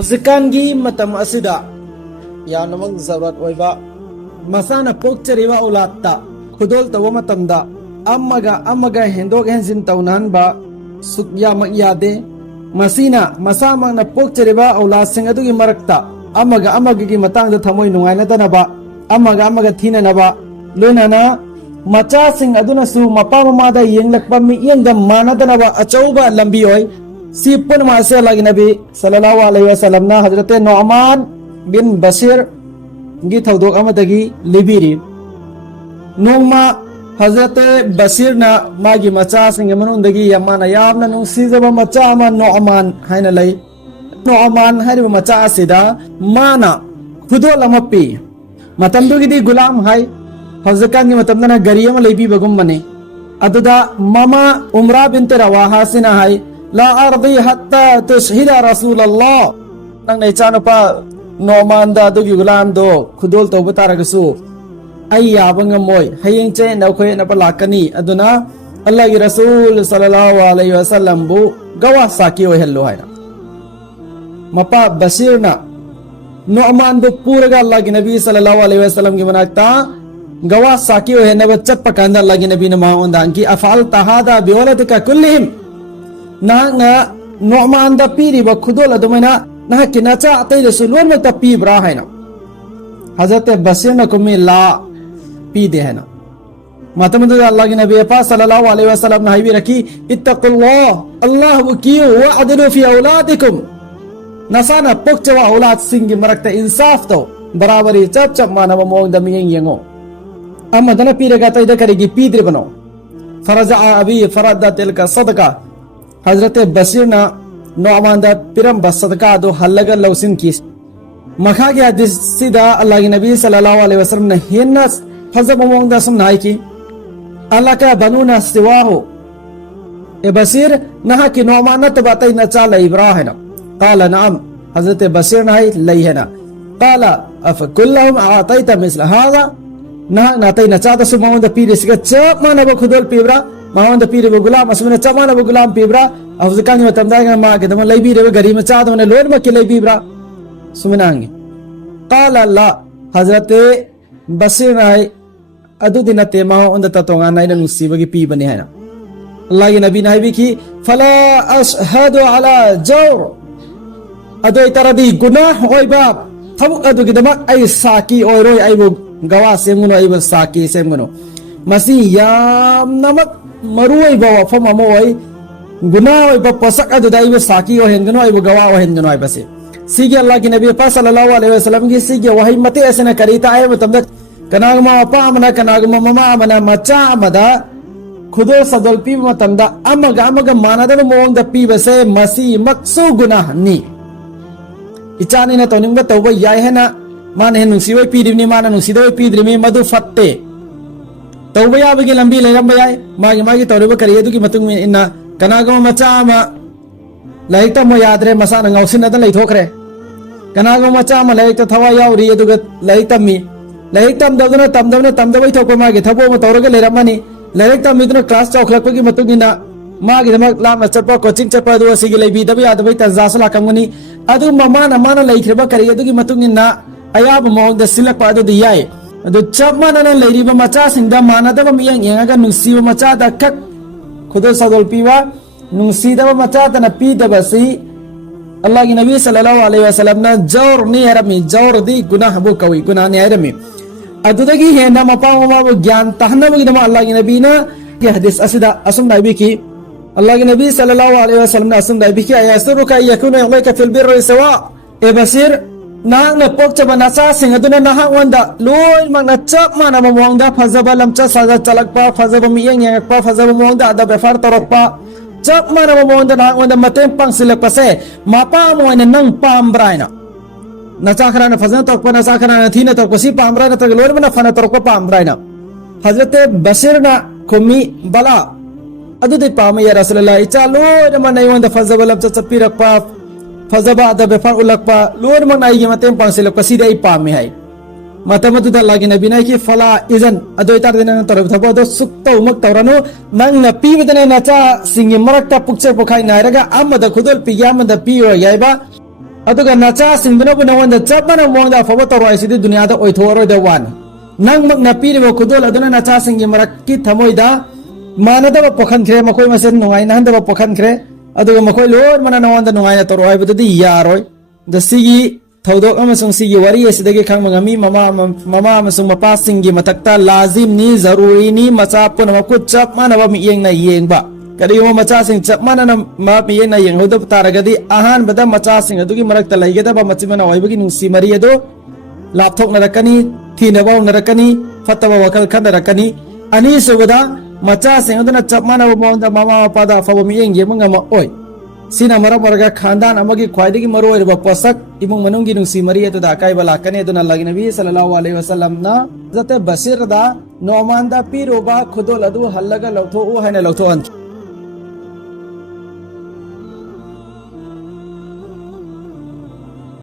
ꯍꯧꯖꯤꯛꯀꯥꯟꯒꯤ ꯃꯇꯝ ꯑꯁꯤꯗ ꯌꯥꯝꯅꯃꯛ ꯖꯔꯨꯔꯠ ꯑꯣꯏꯕ ꯃꯁꯥꯅ ꯄꯣꯛꯆꯔꯤꯕ ꯑꯧꯂꯥꯗꯇ ꯈꯨꯗꯣꯜ ꯇꯧꯕ ꯃꯇꯝꯗ ꯑꯃꯒ ꯍꯦꯟꯗꯣꯛ ꯍꯦꯟꯖꯤꯟ ꯇꯧꯅꯍꯟꯕ ꯁꯨꯛꯌꯥꯃꯛ ꯌꯥꯗꯦ꯫ ꯃꯁꯤꯅ ꯃꯁꯥꯃꯛꯅ ꯄꯣꯛꯆꯔꯤꯕ ꯑꯧꯂꯥꯗꯁꯤꯡ ꯑꯗꯨꯒꯤ ꯃꯔꯛꯇ ꯑꯃꯒꯤ ꯃꯇꯥꯡꯗ ꯊꯃꯣꯏ ꯅꯨꯡꯉꯥꯏꯅꯗꯅꯕ, ꯑꯃꯒ ꯊꯤꯅꯅꯕ, ꯂꯣꯏꯅꯅ ꯃꯆꯥꯁꯤꯡ ꯑꯗꯨꯅꯁꯨ ꯃꯄꯥ ꯃꯃꯥꯗ ꯌꯦꯡꯂꯛꯄ ꯃꯤꯠꯌꯦꯡꯗ ꯃꯥꯟꯅꯗꯅꯕ ꯑꯆꯧꯕ ꯂꯝꯕꯤ ꯑꯣꯏ꯫ सी पुनः से अल्लाह नबी सल्लल्लाहु अलैहि वसल्लम ना हजरत नुअमान बिन बशीर की थौदोक अमदगी लिबिरी। नोमा हजरत बशीर ना मागी मचा सिंग मनुंदगी यमाना यामना नुसीजब मचा अमा नुअमान हाइना लई। नुअमान हाइरिब मचा असिदा माना खुदोल अमा पी मतमदुगिदी गुलाम हाय। हजरकांगी मतमदना गरी अमा लईबी बगुम्मने अदुदा ममा उमरा बिनत रवाहा सिना हाय ला अर्दी हत्ता तुशहिदा रसूलल्लाह नंग इचानुपा नोमानदा दुगी गुलाम दो खुदोल तौबा तारगसु आई याबा ngमोय हयेंग चे नखोय नपा लाकनी अदुना अल्लाह की रसूल सल्लल्लाहु अलैहि वसल्लम बु गवा साकी ओहल्लो हायना। मपा बशीरना नोमान बु पूरगा अल्लाह की नबी सल्लल्लाहु अलैहि वसल्लम की मनाकता गवा साकी ओहनबा चप्पा कांदा अल्लाह की नबी ने माउंदा की अफाल तहादा बिवलदिका कुल्लिहिम ना नोमान दा पीरी ब खुदोल अदुमैना ना कि नचा अतै दसु लोन में तपी ब्रा है ना। हजरत बशीर न कुमी ला पी दे है ना। मतमद अल्लाह के नबी पाक सल्लल्लाहु अलैहि वसल्लम ने हाईवी रखी इत्तकुल्लाह अल्लाह वकीयो व अदलु फी औलादिकुम नसाना पुक्चवा औलाद सिंगी मरकता इंसाफ तो बराबरी चप मानव मोंग दमियें यंगो अमदना पीरेगा तैदा करेगी पीद्रे बनो फरजा अबी फरदा तिलका सदका। हजरत बशीर ना नोमान दा पिरम बसदका दो हल्लगा लौसिन की मखा के हदीस सीधा अल्लाह के नबी सल्लल्लाहु अलैहि वसल्लम ने हिन्ना फजब मोंग दा सुनाई की अल्लाह का बनूना सिवा हो ए बशीर नहा की नोमान न तबातई न चाल इब्राहिम काला नाम हजरत बशीर ना लई है ना काला अफ कुल्लहुम आतैता मिस्ल हाजा नहा नातई न चादा सु मोंग दा पीरे सिगा चप मानब खुदोल पीब्रा मावंद पीरे गुलाम असमने चमाना गुलाम पीब्रा अफजकांग मतमदागा मा के दम लईबी रे गरी में चाद ने लोन में के लईबीब्रा सुमनांगे काल अल्लाह हजरत बशीर नाय अदु दिन ते मा उन ततोंगा नाइना नुसीबगी पी बने है ना। अल्लाह के नबी नाय भी की फला अशहदु अला जौर अदो इतरदी गुनाह होइबा थबु अदु के दमा आई साकी ओरोय आइबो गवा सेमुनो आइबो साकी सेमुनो मसी याम नमक मरुई बावा फम अमोय गुनाह पोसक अदुदाइब साकी ओहेंगनो आइब गवा ओहेंगनो आइबसे सीगे अल्लाह की नबी पाक सल्लल्लाहु अलैहि वसल्लम की सीगे वही मते ऐसे करीता है मतलब कनागमा अपा अमना कनागमा ममा अमना मचा अमदा खुदो सदल पी मतंदा अमगा मानदन मोंग द पी बसे मसी मक्सु गुनाह नि इचानी न तोनिंग तौबा याय है ना मान है नुसीवै पीदिनी मान नुसीदोय पीद्रिमी मधु फट्टे तौबा याबगी लंबी लेरंबा याय मागी तौरबा करिये दुगी मतुंग में इन्ना कनागमा मचा अमा लाइक तम यादरे मसा नंगाउसिन अदन लैथोखरे कनागमा मचा अमा लाइक त थवा याउरी अदुगा लाइक तम्मी लाइक तमदबनै थोको मागी थबो म तौरगा लेरमनी लाइक तम्मीदुना क्लास चौखलकपगी मतुंगिना मागी दमक लामा चटपा कोचिंग चटपा दो सिगी लैबी दबा यादबै तजास लाकंगनी अदु माना लैखरबा करिये दुगी मतुंगिना अयाब मोंग द सिलक पादो दियाय अदु चप मानना लैरिबा मचा सिंदा मानदबा मियंग यंगा नुसीबा मचा द खक खुदो सदल पीवा नुसीदबा मचा तना पीदबसी अल्लाह की नबी सल्लल्लाहु अलैहि वसल्लम ना जौर नि हरमी जौर दी गुनाह बु कवि गुनाह नि हरमी अदुदगी हेना मपा ममा ज्ञान तहनबगी दमा अल्लाह की नबी ना ये हदीस असिदा असम नाबी की अल्लाह की नबी सल्लल्लाहु अलैहि वसल्लम ना असम नाबी की अयसरुका यकुना अलैका फिल बिर्रि सवा ए बशीर नांगना पोक्चबा नचा सिंह अदुना नहा वंदा लोय मंगना चप माना मोंगदा फजबा लमचा साजा चलकपा फजबा मियंग यंगपा फजबा मोंगदा अदा बेफार तरपा चप माना मोंगदा ना वंदा मते पंगसिलकपसे मापा मोयना नंग पामब्रायना नचा खराना फजना तोकपा नचा खराना थीना तोकपसी पामब्रायना तक लोय मना फना तरपा पामब्रायना हजरत बशीर ना कुमी बला अदुदे पाम या रसूलुल्लाह इचा लोय मना वंदा फजबा लमचा चप्पीरपा फजबा अदा बेफार उलकपा लोर मन आई मते पांगसिलकपा सीदे पामे है मतमदुद अल्लाह की नबी ना की फला इजन अदो इतार देना तरब थबो दो सुक्तो उमक तौरनो नंग न पीबदने नचा सिंगी मरकता पुक्चे पोखाई नायरगा अमद खुदल पिया मद पियो याइबा ꯑꯗꯨꯒ ꯅꯆꯥꯁꯤꯡꯗꯨꯅꯕꯨ ꯅꯉꯣꯟꯗ ꯆꯞ ꯃꯥꯟꯅꯕ ꯃꯑꯣꯡꯗ ꯑꯐꯕ ꯇꯧꯔꯣ ꯍꯥꯏꯁꯤꯗꯤ ꯗꯨꯅꯤꯌꯥꯗ ꯑꯣꯏꯊꯣꯛꯑꯔꯣꯏꯗꯕ ꯋꯥꯅꯤ ꯅꯪꯃꯛꯅ ꯄꯤꯔꯤꯕ ꯈꯨꯗꯣꯜ ꯑꯗꯨꯅ ꯅꯆꯥꯁꯤꯡꯒꯤ ꯃꯔꯛꯀꯤ ꯊꯃꯣꯏꯗ ꯃꯥꯟꯅꯗꯕ ꯄꯣꯛꯍꯟꯈ꯭ꯔꯦ ꯃꯈꯣꯏ ꯃꯁꯦꯟ ꯅꯨꯡꯉꯥꯏꯅꯍꯟꯗꯕ ꯄꯣꯛꯍꯟꯈ꯭ꯔꯦ ꯑꯗꯨꯒ ꯃꯈꯣꯏ ꯂꯣꯏꯅꯃꯛꯅ ꯅꯉꯣꯟꯗ ꯅꯨꯡꯉꯥꯏꯅ ꯇꯧꯔꯣ ꯍꯥꯏꯕꯗꯨꯗꯤ ꯌꯥꯔꯣꯏ ꯁꯤꯒꯤ ꯊꯧꯗꯣꯛ ꯑꯃꯁꯨꯡ ꯁꯤꯒꯤ ꯋꯥꯔꯤ ꯑꯁꯤꯗꯒꯤ ꯈꯪꯕ ꯉꯝꯃꯤ ꯃꯃꯥ ꯑꯃꯁꯨꯡ ꯃꯄꯥꯁꯤꯡꯒꯤ ꯃꯊꯛꯇ ꯂꯥꯖꯤꯝꯅꯤ ꯖꯔꯨꯔꯤꯅꯤ ꯃꯆꯥ ꯄꯨꯝꯅꯃꯛꯄꯨ ꯆꯞ ꯃꯥꯟꯅꯕ ꯃꯤꯠꯌꯦꯡꯅ ꯌꯦꯡꯕ ꯀꯔꯤꯒꯨꯝꯕ ꯃꯆꯥꯁꯤꯡ ꯆꯞ ꯃꯥꯟꯅꯅ ꯃꯤꯠꯌꯦꯡꯅ ꯌꯦꯡꯍꯧꯗꯕ ꯇꯥꯔꯒꯗꯤ ꯑꯍꯥꯟꯕꯗ ꯃꯆꯥꯁꯤꯡ ꯑꯗꯨꯒꯤ ꯃꯔꯛꯇ ꯂꯩꯒꯗꯕ ꯃꯆꯤꯟ ꯃꯅꯥꯎ ꯑꯣꯏꯕꯒꯤ ꯅꯨꯡꯁꯤ ꯃꯔꯤ ꯑꯗꯨ ꯂꯥꯞꯊꯣꯛꯅꯔꯛꯀꯅꯤ ꯊꯤꯅꯕ ꯍꯧꯅꯔꯛꯀꯅꯤ ꯐꯠꯇꯕ ꯋꯥꯈꯜ ꯈꯟꯅꯔꯛꯀꯅꯤ ꯑꯅꯤꯁꯨꯕꯗ ꯃꯆꯥꯁꯤꯡ ꯑꯗꯨꯅ ꯆꯞ ꯃꯥꯟꯅꯕ ꯃꯑꯣꯡꯗ ꯃꯃꯥ ꯃꯄꯥꯗ ꯑꯐꯕ ꯃꯤꯠꯌꯦꯡ ꯌꯦꯡꯕ ꯉꯝꯃꯛꯑꯣꯏ ꯁꯤꯅ ꯃꯔꯝ ꯑꯣꯏꯔꯒ ꯈꯥꯟꯗꯥꯟ ꯑꯃꯒꯤ ꯈ꯭ꯋꯥꯏꯗꯒꯤ ꯃꯔꯨꯑꯣꯏꯔꯤꯕ ꯄꯣꯠꯁꯛ ꯏꯃꯨꯡ ꯃꯅꯨꯡꯒꯤ ꯅꯨꯡꯁꯤ ꯃꯔꯤ ꯑꯗꯨꯗ ꯑꯀꯥꯏꯕ ꯂꯥꯛꯀꯅꯤ ꯑꯗꯨꯅ ꯂꯥꯛ ꯅꯕꯤ ꯁꯜꯂꯜꯂꯥꯍꯨ ꯑꯂꯩꯍꯤ ꯋꯁꯜꯂꯝꯅ ꯍꯖꯔꯠ ꯕꯁꯤꯔꯗ ꯅꯣꯃꯥꯟꯗ ꯄꯤꯔꯨꯕ ꯈꯨꯗꯣꯜ ꯑꯗꯨ ꯍꯜꯂꯒ ꯂꯧꯊꯣꯛꯎ ꯍꯥꯏꯅ ꯂꯧꯊꯣꯛꯍꯟꯈꯤ